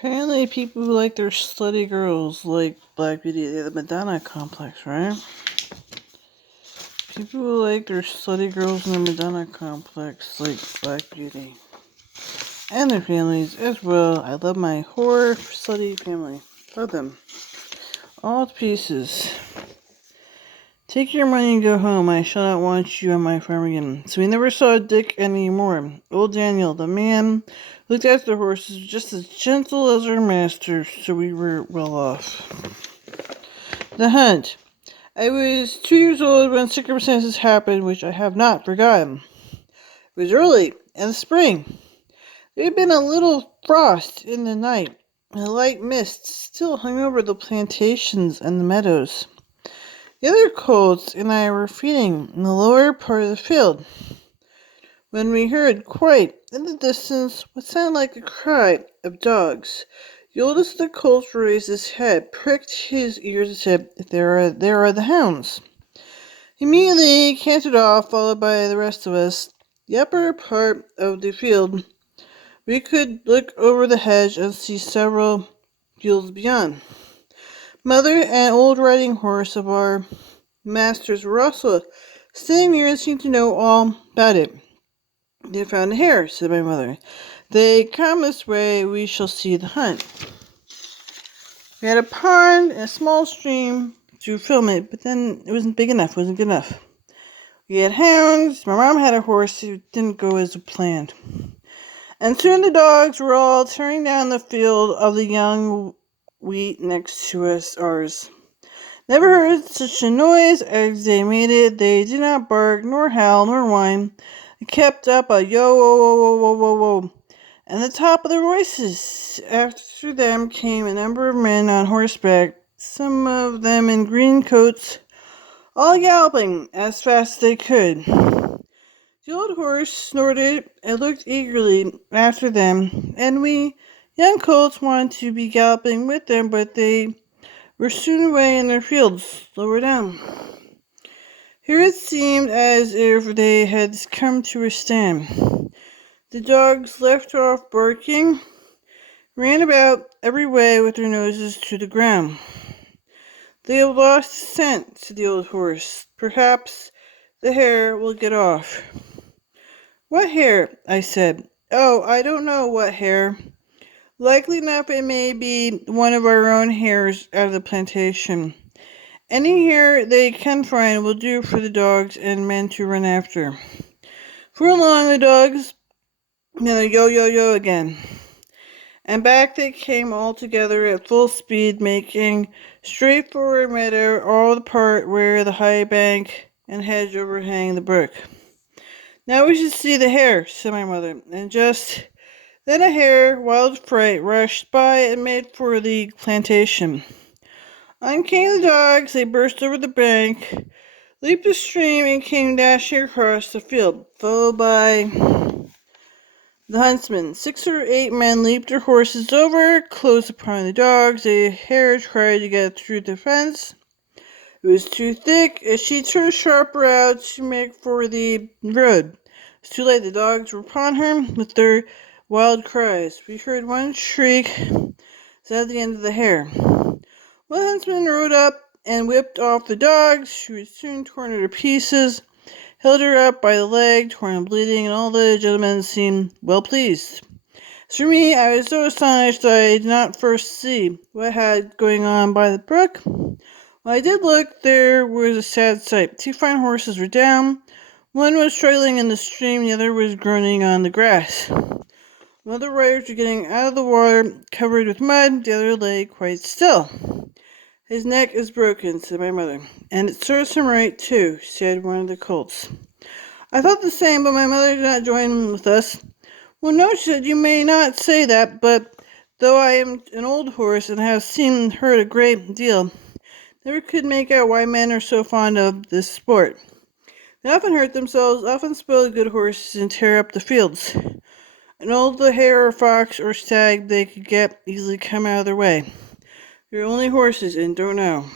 Apparently, people who like their slutty girls like Black Beauty. They have the Madonna complex, right? People who like their slutty girls in the Madonna complex like Black Beauty. And their families as well. I love my horror slutty family. Love them. All to pieces. Take your money and go home. I shall not want you on my farm again. So we never saw Dick anymore. Old Daniel, the man, looked after the horses just as gentle as our master, so we were well off. The hunt. I was 2 years old when circumstances happened which I have not forgotten. It was early in the spring. There had been a little frost in the night, and a light mist still hung over the plantations and the meadows. The other colts and I were feeding in the lower part of the field, when we heard, quite in the distance, what sounded like a cry of dogs. The oldest of the colts raised his head, pricked his ears, and said, there are the hounds. He immediately cantered off, followed by the rest of us. The upper part of the field, we could look over the hedge and see several fields beyond. Mother and old riding horse of our masters were also standing near and seemed to know all about it. They found a hare, said my mother. They come this way, we shall see the hunt. We had a pond and a small stream to film it, but then it wasn't big enough, wasn't good enough. We had hounds, my mom had a horse, it didn't go as planned. And soon the dogs were all tearing down the field of the young wheat next to ours. Never heard such a noise as they made it. They did not bark, nor howl, nor whine. They kept up a yo, whoa, whoa, whoa, whoa, whoa, and the top of their voices. After them came a number of men on horseback, some of them in green coats, all galloping as fast as they could. The old horse snorted and looked eagerly after them, and we young colts wanted to be galloping with them, but they were soon away in their fields, lower down. Here it seemed as if they had come to a stand. The dogs left off barking, ran about every way with their noses to the ground. They have lost scent, said the old horse. Perhaps the hare will get off. What hare? I said. Oh, I don't know what hare. Likely enough it may be one of our own hares out of the plantation. Any hare they can find will do for the dogs and men to run after. For long the dogs another yo-yo-yo again, and back they came all together at full speed, making straight for a meadow, all the part where the high bank and hedge overhang the brook. Now we should see the hare, said my mother, and just then a hare, wild fright, rushed by and made for the plantation. On came the dogs, they burst over the bank, leaped the stream, and came dashing across the field, followed by the huntsmen. 6 or 8 men leaped their horses over, close upon the dogs. A hare tried to get through the fence. It was too thick, as she turned sharp round to make for the road. It was too late. The dogs were upon her with their wild cries. We heard one shriek at the end of the hare. One huntsman rode up and whipped off the dogs. She was soon torn to pieces, held her up by the leg, torn and bleeding, and all the gentlemen seemed well pleased. As for me, I was so astonished that I did not first see what had going on by the brook. When I did look, there was a sad sight. 2 fine horses were down. One was struggling in the stream, the other was groaning on the grass. One of the riders was getting out of the water, covered with mud, the other lay quite still. His neck is broken, said my mother. And it serves him right, too, said one of the colts. I thought the same, but my mother did not join with us. Well, no, she said, you may not say that, but though I am an old horse and have seen and heard a great deal, never could make out why men are so fond of this sport. They often hurt themselves, often spoil the good horses, and tear up the fields. An old hare or fox or stag they could get easily come out of their way. They're only horses and don't know.